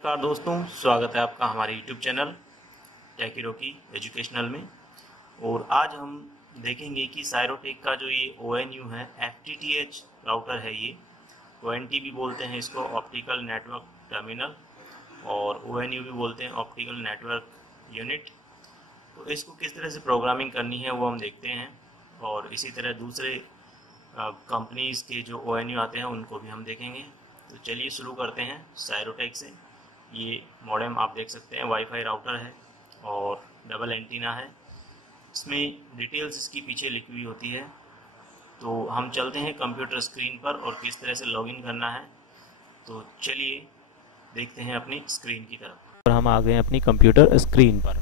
नमस्कार दोस्तों, स्वागत है आपका हमारे YouTube चैनल टेकी रॉकी एजुकेशनल में। और आज हम देखेंगे कि साइरोटेक का जो ये ONU है, FTTH राउटर है, ये ONT भी बोलते हैं इसको, ऑप्टिकल नेटवर्क टर्मिनल, और ONU भी बोलते हैं ऑप्टिकल नेटवर्क यूनिट। तो इसको किस तरह से प्रोग्रामिंग करनी है वो हम देखते हैं, और इसी तरह दूसरे कंपनीज़ के जो ONU आते हैं उनको भी हम देखेंगे। तो चलिए शुरू करते हैं साइरोटेक से। ये मॉडेम आप देख सकते हैं, वाईफाई राउटर है और डबल एंटीना है। इसमें डिटेल्स इसकी पीछे लिखी हुई होती है। तो हम चलते हैं कंप्यूटर स्क्रीन पर और किस तरह से लॉगिन करना है। तो चलिए देखते हैं अपनी स्क्रीन की तरफ। और हम आ गए हैं अपनी कंप्यूटर स्क्रीन पर।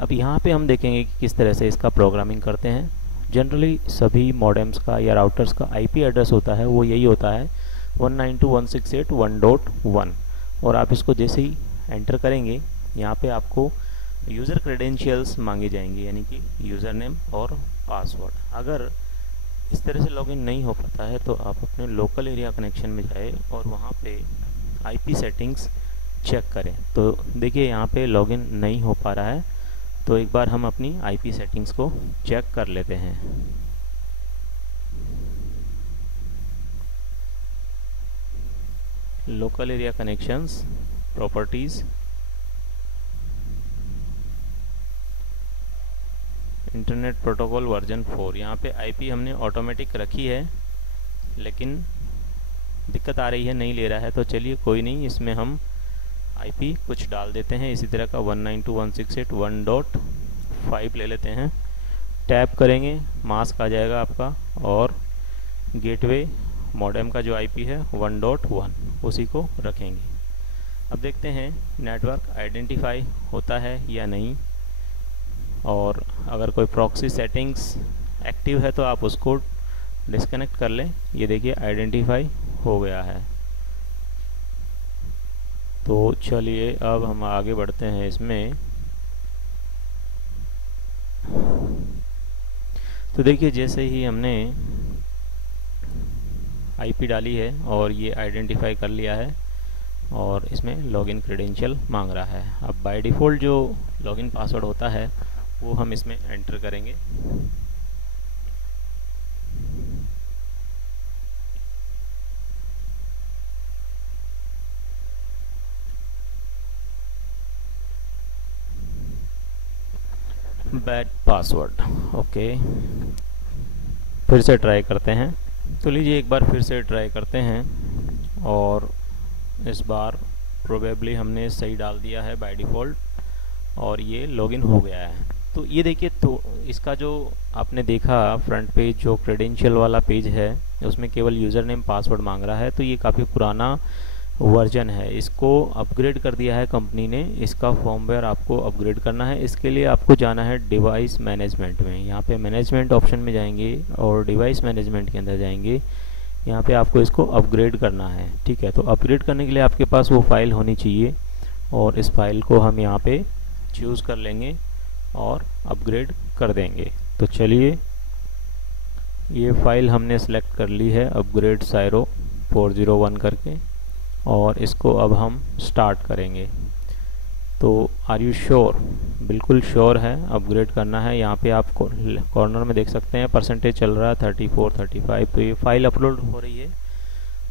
अब यहाँ पे हम देखेंगे कि किस तरह से इसका प्रोग्रामिंग करते हैं। जनरली सभी मॉडेम्स का या राउटर्स का आईपी एड्रेस होता है, वो यही होता है 192.168.1.1। और आप इसको जैसे ही एंटर करेंगे, यहाँ पे आपको यूज़र क्रेडेंशियल्स मांगे जाएंगे, यानी कि यूज़र नेम और पासवर्ड। अगर इस तरह से लॉगिन नहीं हो पाता है तो आप अपने लोकल एरिया कनेक्शन में जाए और वहाँ पे आईपी सेटिंग्स चेक करें। तो देखिए यहाँ पे लॉगिन नहीं हो पा रहा है, तो एक बार हम अपनी आईपी सेटिंग्स को चेक कर लेते हैं। Local area connections, properties, internet protocol version 4। यहाँ पे आईपी हमने ऑटोमेटिक रखी है, लेकिन दिक्कत आ रही है, नहीं ले रहा है। तो चलिए कोई नहीं, इसमें हम आईपी कुछ डाल देते हैं इसी तरह का 192.168.1.5 ले लेते हैं। टैप करेंगे, मास्क आ जाएगा आपका, और गेटवे मॉडेम का जो आईपी है 1.1 उसी को रखेंगे। अब देखते हैं नेटवर्क आइडेंटिफाई होता है या नहीं, और अगर कोई प्रॉक्सी सेटिंग्स एक्टिव है तो आप उसको डिस्कनेक्ट कर लें। ये देखिए आइडेंटिफाई हो गया है। तो चलिए अब हम आगे बढ़ते हैं इसमें। तो देखिए जैसे ही हमने आईपी डाली है और ये आइडेंटिफाई कर लिया है, और इसमें लॉगिन क्रेडेंशियल मांग रहा है। अब बाय डिफ़ॉल्ट जो लॉगिन पासवर्ड होता है वो हम इसमें एंटर करेंगे। Bad password, okay. फिर से ट्राई करते हैं। तो लीजिए एक बार फिर से ट्राई करते हैं, और इस बार प्रोबेबली हमने सही डाल दिया है बाय डिफ़ॉल्ट, और ये लॉगिन हो गया है। तो ये देखिए, तो इसका जो आपने देखा फ्रंट पेज जो क्रेडेंशियल वाला पेज है, उसमें केवल यूज़र नेम पासवर्ड मांग रहा है। तो ये काफ़ी पुराना वर्जन है, इसको अपग्रेड कर दिया है कंपनी ने। इसका फॉर्मवेयर आपको अपग्रेड करना है। इसके लिए आपको जाना है डिवाइस मैनेजमेंट में। यहाँ पे मैनेजमेंट ऑप्शन में जाएंगे और डिवाइस मैनेजमेंट के अंदर जाएंगे। यहाँ पे आपको इसको अपग्रेड करना है, ठीक है। तो अपग्रेड करने के लिए आपके पास वो फाइल होनी चाहिए, और इस फाइल को हम यहाँ पे चूज़ कर लेंगे और अपग्रेड कर देंगे। तो चलिए, ये फाइल हमने सेलेक्ट कर ली है, अपग्रेड साइरो 401 करके, और इसको अब हम स्टार्ट करेंगे। तो आर यू श्योर? बिल्कुल श्योर है, अपग्रेड करना है। यहाँ पे आप कॉर्नर में देख सकते हैं परसेंटेज चल रहा है 34, 35। तो ये फाइल अपलोड हो रही है।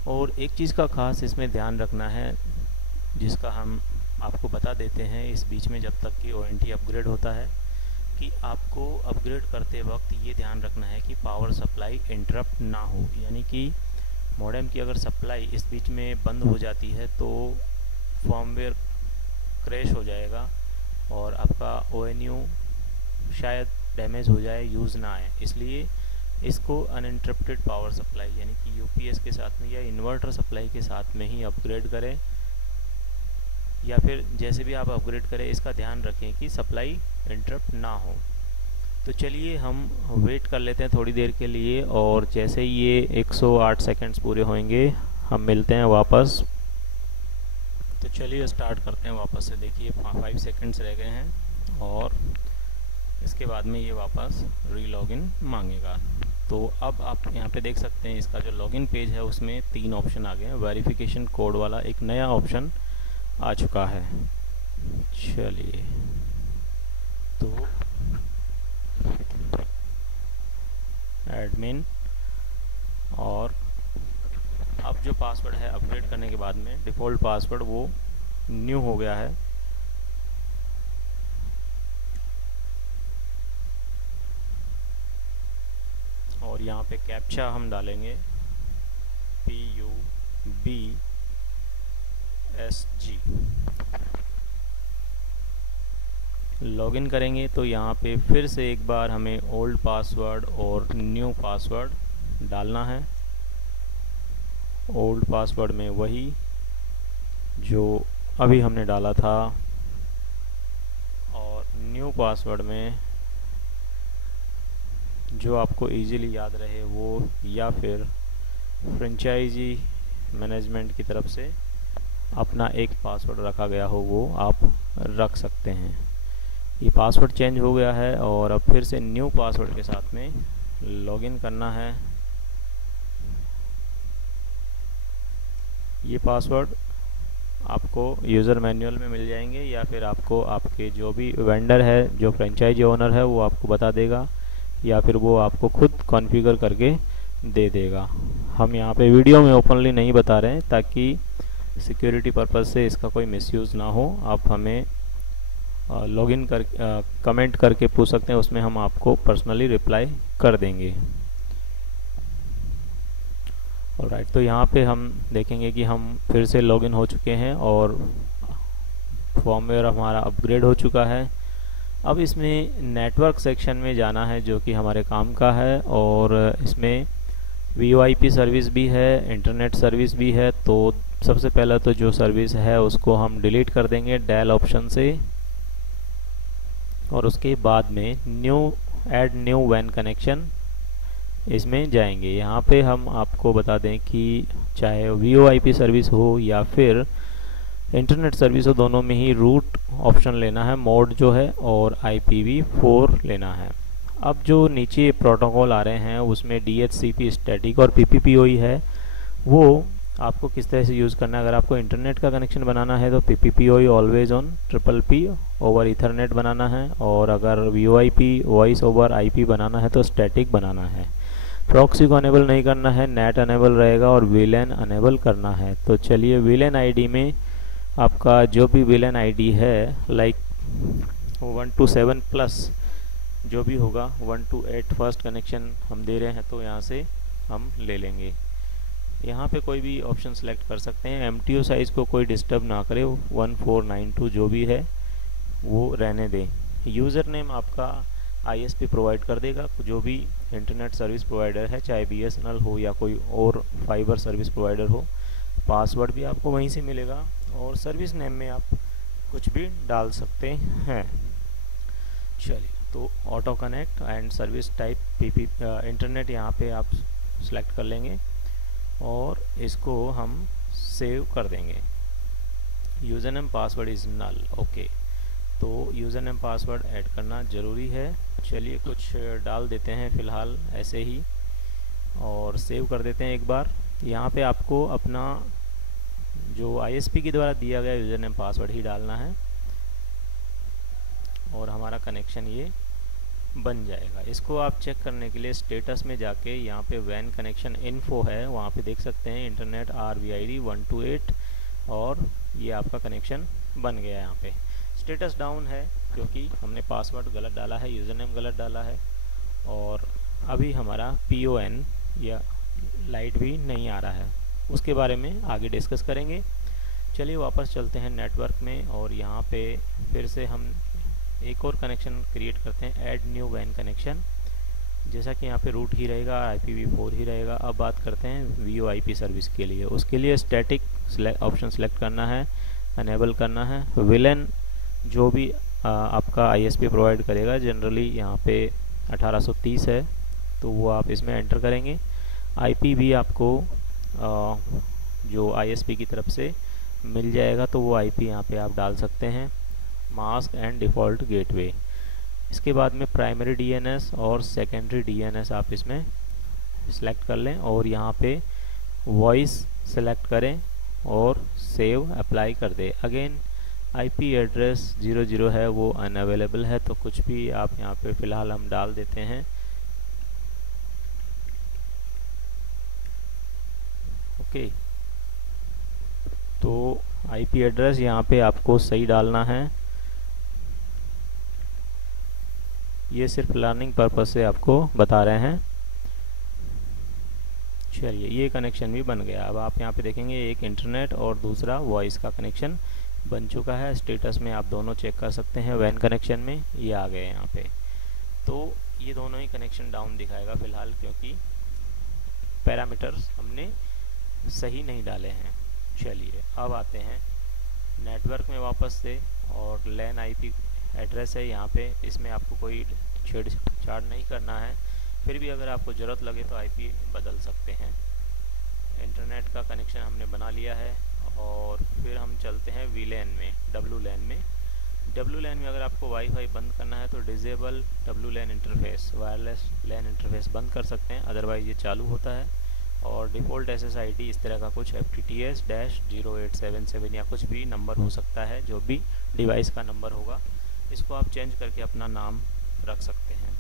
और एक चीज़ का खास इसमें ध्यान रखना है, जिसका हम आपको बता देते हैं इस बीच में जब तक कि ONT अपग्रेड होता है, कि आपको अपग्रेड करते वक्त ये ध्यान रखना है कि पावर सप्लाई इंटरप्ट ना हो। यानी कि मॉडेम की अगर सप्लाई इस बीच में बंद हो जाती है तो फॉर्मवेयर क्रैश हो जाएगा और आपका ONU शायद डैमेज हो जाए, यूज़ ना आए। इसलिए इसको अनइंटरप्टेड पावर सप्लाई यानी कि UPS के साथ में या इन्वर्टर सप्लाई के साथ में ही अपग्रेड करें, या फिर जैसे भी आप अपग्रेड करें, इसका ध्यान रखें कि सप्लाई इंटरप्ट ना हो। तो चलिए हम वेट कर लेते हैं थोड़ी देर के लिए, और जैसे ही ये 108 सेकंड्स पूरे होंगे हम मिलते हैं वापस। तो चलिए स्टार्ट करते हैं वापस से। देखिए 5 सेकंड्स रह गए हैं, और इसके बाद में ये वापस रीलॉगिन मांगेगा। तो अब आप यहाँ पे देख सकते हैं इसका जो लॉगिन पेज है उसमें 3 ऑप्शन आ गए हैं। वेरिफिकेशन कोड वाला एक नया ऑप्शन आ चुका है। चलिए, तो एडमिन, और अब जो पासवर्ड है अपग्रेड करने के बाद में डिफ़ॉल्ट पासवर्ड वो न्यू हो गया है। और यहाँ पे कैप्चा हम डालेंगे PUBSG। लॉगिन करेंगे तो यहाँ पे फिर से एक बार हमें ओल्ड पासवर्ड और न्यू पासवर्ड डालना है। ओल्ड पासवर्ड में वही जो अभी हमने डाला था, और न्यू पासवर्ड में जो आपको इजीली याद रहे वो, या फिर फ्रेंचाइजी मैनेजमेंट की तरफ से अपना एक पासवर्ड रखा गया हो वो आप रख सकते हैं। ये पासवर्ड चेंज हो गया है और अब फिर से न्यू पासवर्ड के साथ में लॉगिन करना है। ये पासवर्ड आपको यूज़र मैनुअल में मिल जाएंगे, या फिर आपको आपके जो भी वेंडर है, जो फ्रेंचाइजी ओनर है, वो आपको बता देगा, या फिर वो आपको खुद कॉन्फ़िगर करके दे देगा। हम यहाँ पे वीडियो में ओपनली नहीं बता रहे हैं ताकि सिक्योरिटी पर्पज़ से इसका कोई मिसयूज़ ना हो। आप हमें लॉगिन कर कमेंट करके पूछ सकते हैं, उसमें हम आपको पर्सनली रिप्लाई कर देंगे। ऑलराइट, तो यहाँ पे हम देखेंगे कि हम फिर से लॉगिन हो चुके हैं और फॉर्मवेयर हमारा अपग्रेड हो चुका है। अब इसमें नेटवर्क सेक्शन में जाना है जो कि हमारे काम का है, और इसमें VoIP सर्विस भी है, इंटरनेट सर्विस भी है। तो सबसे पहला तो जो सर्विस है उसको हम डिलीट कर देंगे डेल ऑप्शन से, और उसके बाद में ऐड न्यू वैन कनेक्शन इसमें जाएंगे। यहाँ पे हम आपको बता दें कि चाहे VoIP सर्विस हो या फिर इंटरनेट सर्विस हो, दोनों में ही रूट ऑप्शन लेना है, मोड जो है, और IPv4 लेना है। अब जो नीचे प्रोटोकॉल आ रहे हैं उसमें DHCP स्टैटिक और PPPoE है, वो आपको किस तरह से यूज़ करना है। अगर आपको इंटरनेट का कनेक्शन बनाना है तो PPPoE always on PPP over ethernet बनाना है, और अगर VoIP वॉइस ओवर IP बनाना है तो स्टैटिक बनाना है। प्रॉक्सी को अनेबल नहीं करना है, नेट अनेबल रहेगा, और VLAN अनेबल करना है। तो चलिए, VLAN ID में आपका जो भी VLAN ID है, लाइक 1 to 7 प्लस जो भी होगा, 1 to 8 फर्स्ट कनेक्शन हम दे रहे हैं तो यहाँ से हम ले लेंगे। यहाँ पे कोई भी ऑप्शन सेलेक्ट कर सकते हैं। MTU साइज़ को कोई डिस्टर्ब ना करे, 1492 जो भी है वो रहने दें। यूज़र नेम आपका ISP प्रोवाइड कर देगा, जो भी इंटरनेट सर्विस प्रोवाइडर है, चाहे BSNL हो या कोई और फाइबर सर्विस प्रोवाइडर हो। पासवर्ड भी आपको वहीं से मिलेगा, और सर्विस नेम में आप कुछ भी डाल सकते हैं। चलिए, तो auto connect and service type internet यहाँ पे आप सेलेक्ट कर लेंगे, और इसको हम सेव कर देंगे। User name password is null, okay. तो यूज़र नेम पासवर्ड ऐड करना ज़रूरी है। चलिए, कुछ डाल देते हैं फ़िलहाल ऐसे ही, और सेव कर देते हैं एक बार। यहाँ पे आपको अपना जो ISP के द्वारा दिया गया यूज़र नेम पासवर्ड ही डालना है, और हमारा कनेक्शन ये बन जाएगा। इसको आप चेक करने के लिए स्टेटस में जाके यहाँ पे वैन कनेक्शन इन्फो है, वहाँ पे देख सकते हैं इंटरनेट RVID 128, और ये आपका कनेक्शन बन गया। यहाँ पे स्टेटस डाउन है क्योंकि हमने पासवर्ड गलत डाला है, यूज़र नेम गलत डाला है, और अभी हमारा PON या लाइट भी नहीं आ रहा है। उसके बारे में आगे डिस्कस करेंगे। चलिए, वापस चलते हैं नेटवर्क में, और यहाँ पे फिर से हम एक और कनेक्शन क्रिएट करते हैं, ऐड न्यू वैन कनेक्शन। जैसा कि यहाँ पे रूट ही रहेगा, IPv4 ही रहेगा। अब बात करते हैं VoIP सर्विस के लिए। उसके लिए स्टैटिक ऑप्शन सेलेक्ट करना है, अनेबल करना है। VLAN जो भी आपका ISP प्रोवाइड करेगा, जनरली यहाँ पे 1830 है, तो वो आप इसमें एंटर करेंगे। IP भी आपको जो ISP की तरफ से मिल जाएगा, तो वो IP यहाँ पे आप डाल सकते हैं, मास्क एंड डिफ़ॉल्ट गेटवे। इसके बाद में प्राइमरी DNS और सेकेंडरी DNS आप इसमें सेलेक्ट कर लें, और यहाँ पे वॉइस सेलेक्ट करें, और सेव अप्लाई कर दे। अगेन आईपी एड्रेस 00 है वो अनअवेलेबल है, तो कुछ भी आप यहाँ पे फ़िलहाल हम डाल देते हैं। ओके, तो आईपी एड्रेस यहाँ पे आपको सही डालना है। ये सिर्फ लर्निंग पर्पस से आपको बता रहे हैं। चलिए, ये कनेक्शन भी बन गया। अब आप यहाँ पे देखेंगे एक इंटरनेट और दूसरा वॉइस का कनेक्शन बन चुका है। स्टेटस में आप दोनों चेक कर सकते हैं। वैन कनेक्शन में ये आ गए यहाँ पे, तो ये दोनों ही कनेक्शन डाउन दिखाएगा फ़िलहाल, क्योंकि पैरामीटर्स हमने सही नहीं डाले हैं। चलिए, अब आते हैं नेटवर्क में वापस से, और लैन आईपी एड्रेस है यहाँ पे, इसमें आपको कोई छेड़छाड़ नहीं करना है। फिर भी अगर आपको ज़रूरत लगे तो आईपी बदल सकते हैं। इंटरनेट का कनेक्शन हमने बना लिया है, और फिर हम चलते हैं वीलैन में, डब्ल्यू लैन में अगर आपको वाईफाई बंद करना है तो disable W LAN interface, wireless LAN interface बंद कर सकते हैं, अदरवाइज़ ये चालू होता है। और डिफ़ॉल्ट SSID इस तरह का कुछ FTTS-0877 या कुछ भी नंबर हो सकता है, जो भी डिवाइस का नंबर होगा, इसको आप चेंज करके अपना नाम रख सकते हैं।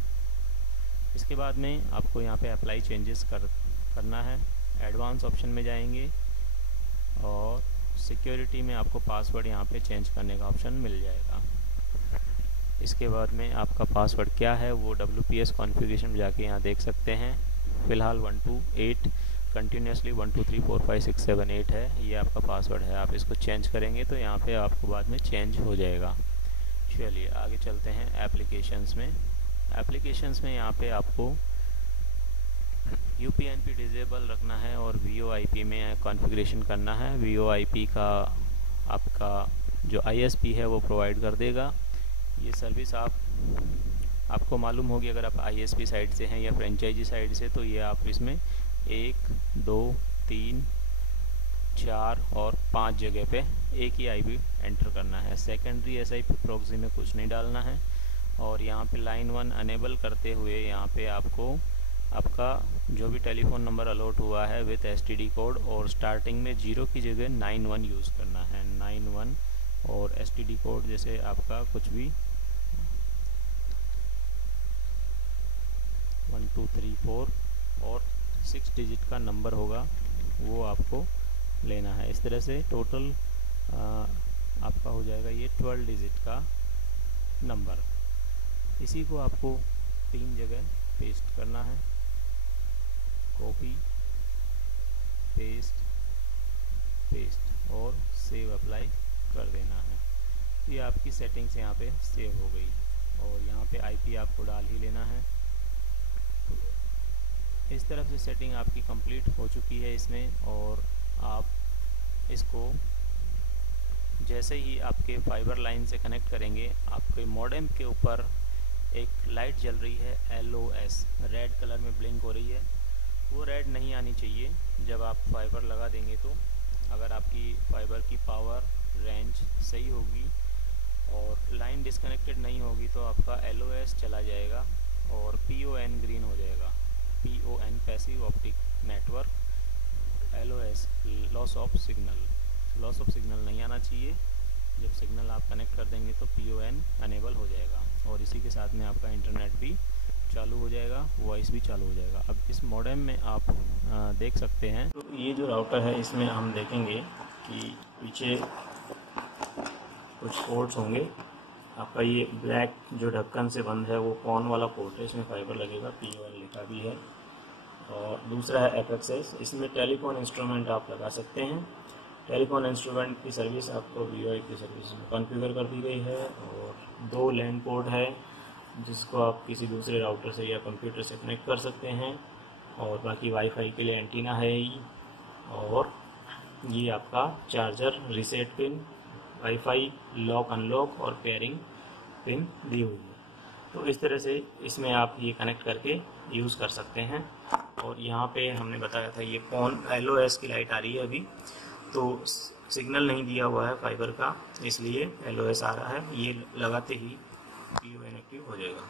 इसके बाद में आपको यहाँ पे अप्लाई चेंजेस करना है। एडवांस ऑप्शन में जाएंगे और सिक्योरिटी में आपको पासवर्ड यहाँ पे चेंज करने का ऑप्शन मिल जाएगा। इसके बाद में आपका पासवर्ड क्या है वो WPS कॉन्फ़िगरेशन में जाके यहाँ देख सकते हैं। फ़िलहाल 128 कंटिन्यूसली 1 2 3 4 5 6 7 8 है, ये आपका पासवर्ड है। आप इसको चेंज करेंगे तो यहाँ पे आपको बाद में चेंज हो जाएगा। चलिए, आगे चलते हैं एप्लीकेशंस में। एप्लीकेशंस में यहाँ पे आपको UPnP डिजेबल रखना है और VoIP में कॉन्फ़िगरेशन करना है। VoIP का आपका जो ISP है वो प्रोवाइड कर देगा। ये सर्विस आपको मालूम होगी अगर आप ISP साइड से हैं या फ्रेंचाइजी साइड से, तो ये आप इसमें 1 2 3 4 और 5 जगह पे एक ही IP एंटर करना है। सेकेंडरी SIP प्रॉक्सी में कुछ नहीं डालना है। और यहाँ पे लाइन 1 अनेबल करते हुए यहाँ पे आपको आपका जो भी टेलीफोन नंबर अलॉट हुआ है विथ STD कोड, और स्टार्टिंग में 0 की जगह 91 यूज़ करना है। 91 और STD कोड जैसे आपका कुछ भी 1 2 3 4 और 6 डिजिट का नंबर होगा वो आपको लेना है। इस तरह से टोटल आपका हो जाएगा ये 12 डिजिट का नंबर। इसी को आपको 3 जगह पेस्ट करना है। कॉपी पेस्ट पेस्ट और सेव अप्लाई कर देना है। ये आपकी सेटिंग्स यहाँ पे सेव हो गई, और यहाँ पे IP आपको डाल ही लेना है। तो इस तरफ से सेटिंग आपकी कंप्लीट हो चुकी है इसमें, और आप इसको जैसे ही आपके फाइबर लाइन से कनेक्ट करेंगे, आपके मॉडेम के ऊपर एक लाइट जल रही है LOS, रेड कलर में ब्लिंक हो रही है। वो रेड नहीं आनी चाहिए जब आप फाइबर लगा देंगे। तो अगर आपकी फाइबर की पावर रेंज सही होगी और लाइन डिस्कनेक्टेड नहीं होगी तो आपका LOS चला जाएगा और PON ग्रीन हो जाएगा। PON passive optic network, LOS loss of signal नहीं आना चाहिए। जब सिग्नल आप कनेक्ट कर देंगे तो PON अनेबल हो जाएगा, और इसी के साथ में आपका इंटरनेट भी चालू हो जाएगा, वॉइस भी चालू हो जाएगा। अब इस मॉडेम में आप देख सकते हैं, तो ये जो राउटर है इसमें हम देखेंगे कि पीछे कुछ पोर्ट्स होंगे। आपका ये ब्लैक जो ढक्कन से बंद है वो PON वाला पोर्ट है, इसमें फाइबर लगेगा, PON लिखा भी है। और दूसरा है FXS, इसमें टेलीफोन इंस्ट्रूमेंट आप लगा सकते हैं। टेलीफोन इंस्ट्रूमेंट की सर्विस आपको VoIP सर्विस में कॉन्फ़िगर कर दी गई है। और 2 लैन पोर्ट है जिसको आप किसी दूसरे राउटर से या कंप्यूटर से कनेक्ट कर सकते हैं। और बाकी वाईफाई के लिए एंटीना है ही। और ये आपका charger, reset pin, wifi lock unlock और पेयरिंग पिन दी हुई है। तो इस तरह से इसमें आप ये कनेक्ट करके यूज़ कर सकते हैं। और यहाँ पे हमने बताया था ये PON LOS की लाइट आ रही है अभी, तो सिग्नल नहीं दिया हुआ है फाइबर का, इसलिए LOS आ रहा है। ये लगाते ही PON एक्टिव हो जाएगा।